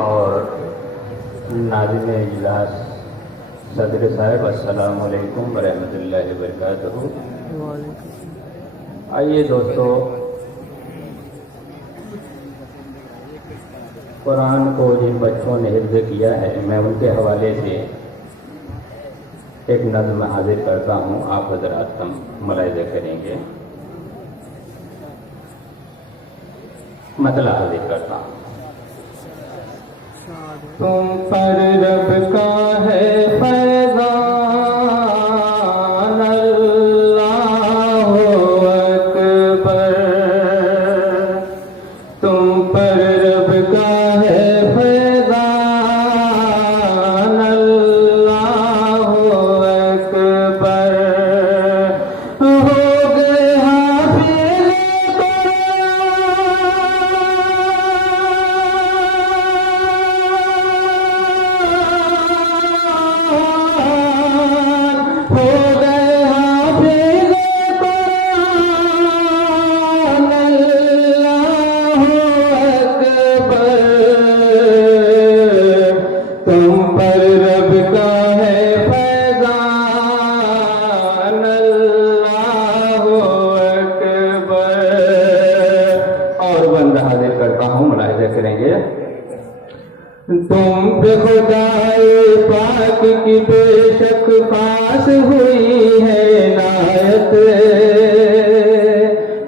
और नाज़िम इजलास सदर साहब, अस्सलामु अलैकुम व रहमतुल्लाहि व बरकातहू। आइए दोस्तों, कुरान को जिन बच्चों ने हिफ्ज़ किया है, मैं उनके हवाले से एक नज़्म हाजिर करता हूँ। आप हज़रात हम मुलाहिज़ा करेंगे। मतलब हाजिर करता हूँ। तुम पर रब का है फैज़ान, अल्लाहु अकबर। तुम पर रब का है फैज़ान, अल्लाहु अकबर। हो गए हाफ़िज़ करेंगे। तुम पे खुदाए पाक की बेशक खास हुई है नायत।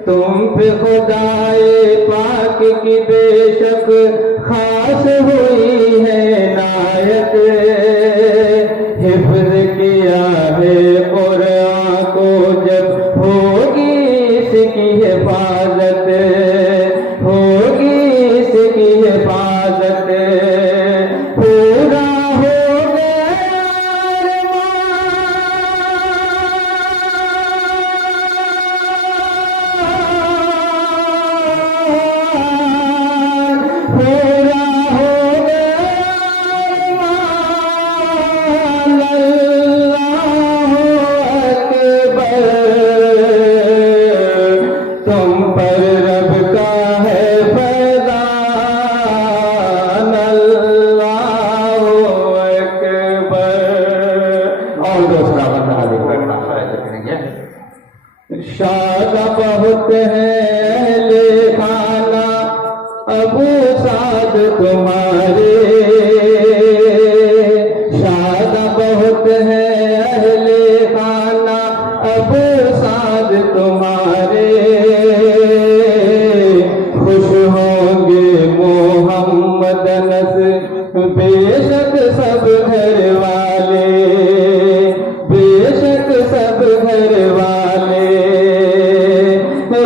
तुम पे खुदाए पाक की बेशक खास हुई है नायत। हिफ्ज़ किया है कुरान को जब होगी इसकी हिफाजत, होगी इसकी हिफाजत। पूरा हो गया पूरा हो गया अल्लाहु अकबर। तुम पर रब का है फैज़ान, अल्लाहु अकबर। और दूसरा बंदा हाजिर करना करेंगे। शाद बहुत है अहले खाना अबू साद तुम्हारे। शाद बहुत है अहले खाना अबू साद तुम्हारे। खुश होंगे मोहम्मद अनस बेशक सब घर वाले, बेशक सब घर वाले।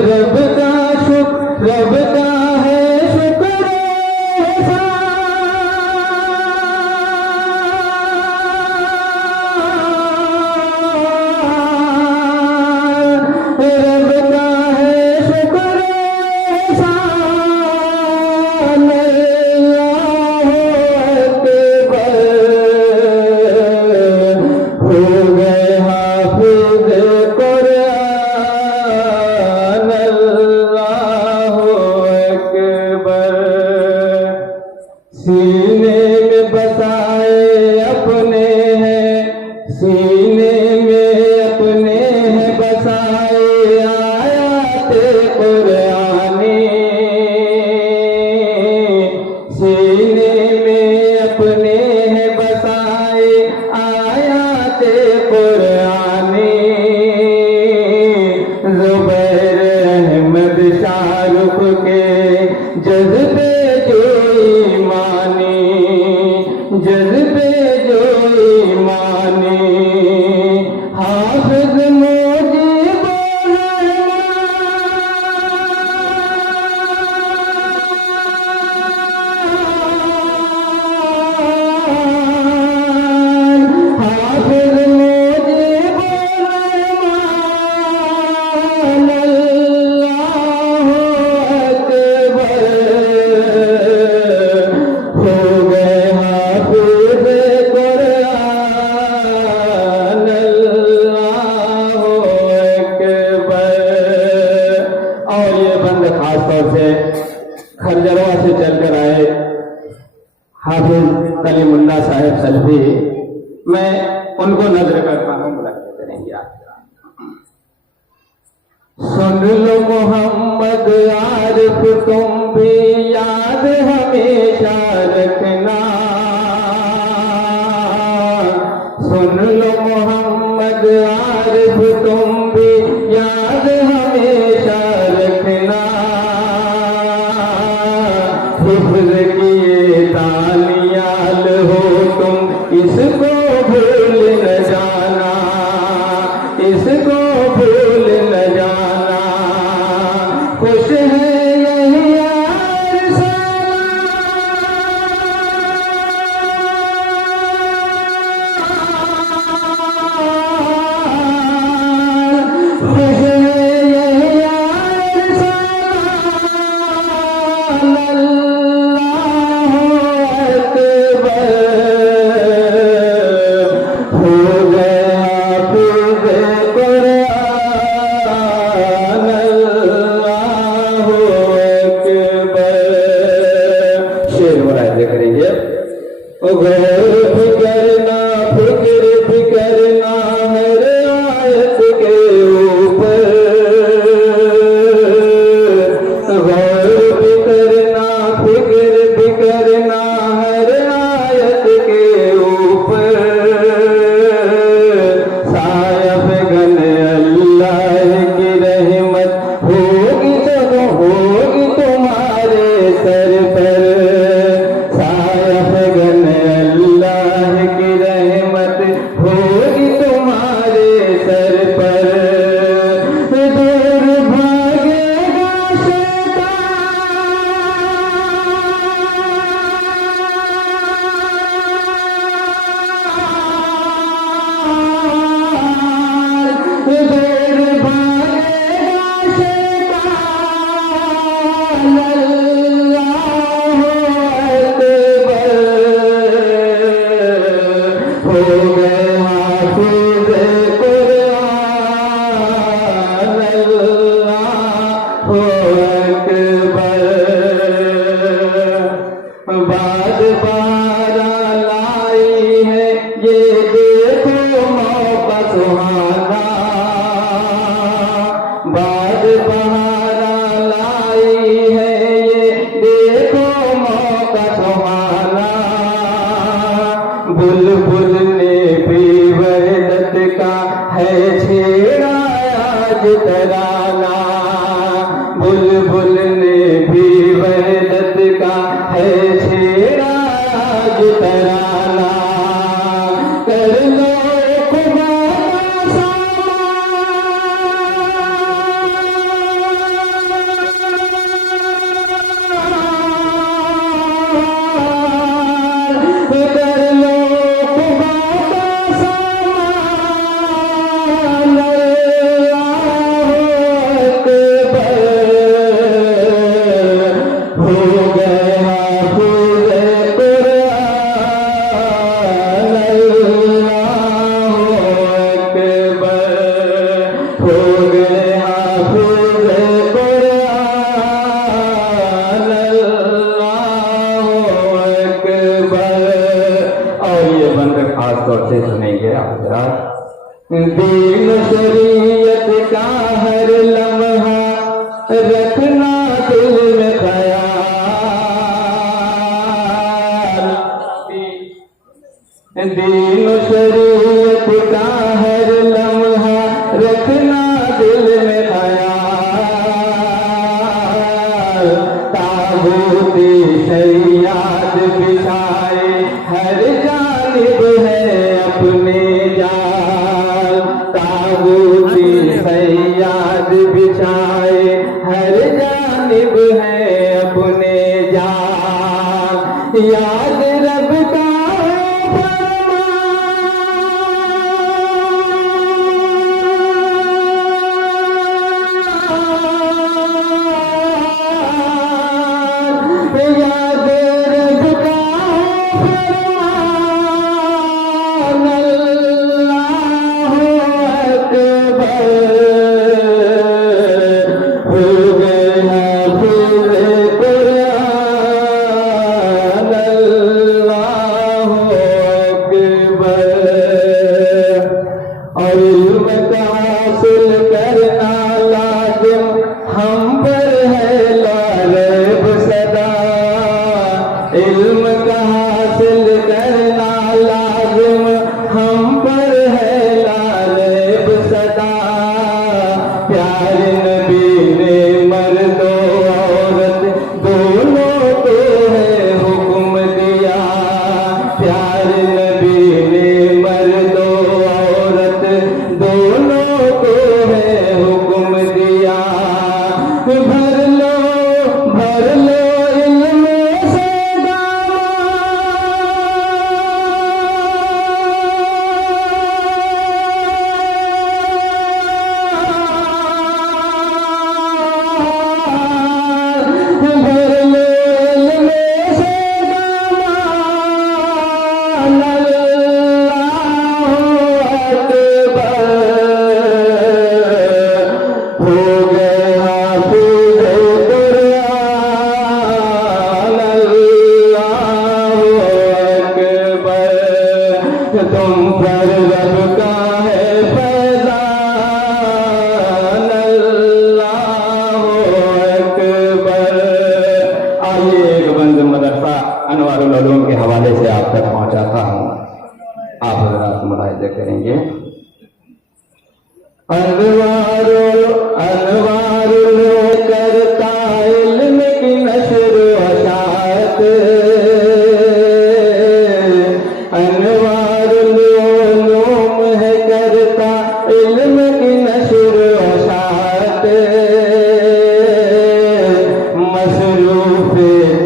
रब का शुक्र, रब का है शुक्र रब का है शुक्र अल्लाहु अकबर। हो गए हाफिज़ कुरान, अल्लाहु अकबर। सीने में बसाए अपने हैं, सीने में अपने हैं बसाए आयात कुरानी। सीने में अपने हैं बसाए आयात कुरानी। ज़ुबैर अहमद शाहरुख के जज्बे जो ईमानी, जज्बे जो ईमानी। हाफिज़ मुजीबुर रहमान, हाफिज़ मुजीबुर रहमान, अल्लाहु अकबर। हाफिज कलीमुल्लाह साहिब सल्फी, मैं उनको नजर करता हूँ, मुलाकात करेंगे आप। सुन लो मोहम्मद आरिफ तुम भी याद हमेशा रखना, सुन लो मोहम्मद आरिफ तुम भी याद हमेशा रखना, हिफ्ज़ किए तालियाल हो तुम इसको भूल न जाना, इसको भूल न जाना, खुश है यही बुलबुल ने भी वहदत का है छेड़ा आज तराना, बुलबुल ने भी वहदत का है छेड़ा आज तराना, कर लो दीन शरीयत का हर लम्हा रखना दिल में ख्याल, दीन शरीयत का हर लम्हा रखना दिल में ख्याल, ताबूती सैयाद बिछाए हर जानिब है अपने जाल, ताबूती सैयाद बिछाए हर जानिब है अपने जाल, याद रब का इल्म का हासिल करना लाजिम हम पर है लारेब सदा। प्यार नबी ने मर्दो औरत दोनों को है हुक्म दिया। प्यार नबी ने मर्दो औरत दोनों को है हुक्म दिया। भर लो इल्म से तुम पर रब का है फैज़ान, अल्लाहु अकबर। आइए एक बंद मदरसा अनवारुल उलूम के हवाले से आप तक पहुंचाता हूँ, आप हज़रात मुलाहिज़ा करेंगे। अनवारुल करता इल्म की नशर व अशाअत। अनवारुल उलूम है करता इल्म की नशर व अशाअत। मसरूफ़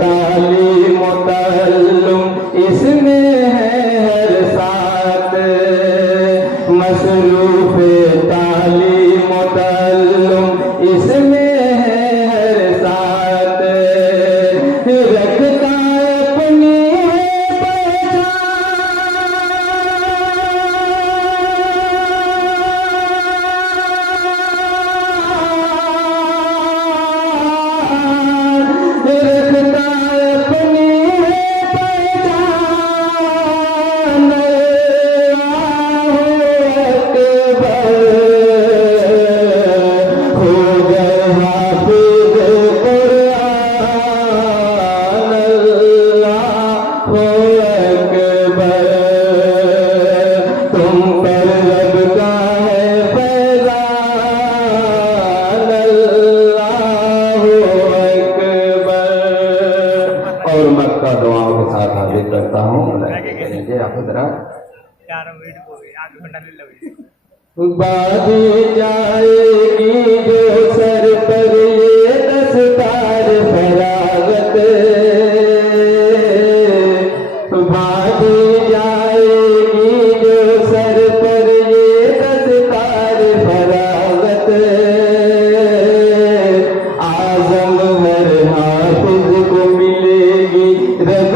तालीम व तअल्लुम इसमें है हर साथ। मसरूफ़ तालीम व तअल्लुम इसमें है हर साथ। रखता अपनी दुआओं के साथ हाजिर करता हूँ। बाजी जाएगी जो सर पर ये दस्तार फरागत। बाजी जाएगी जो सर पर ये दस्तार फरागत। आज़म हर हाफिज को मिलेगी रब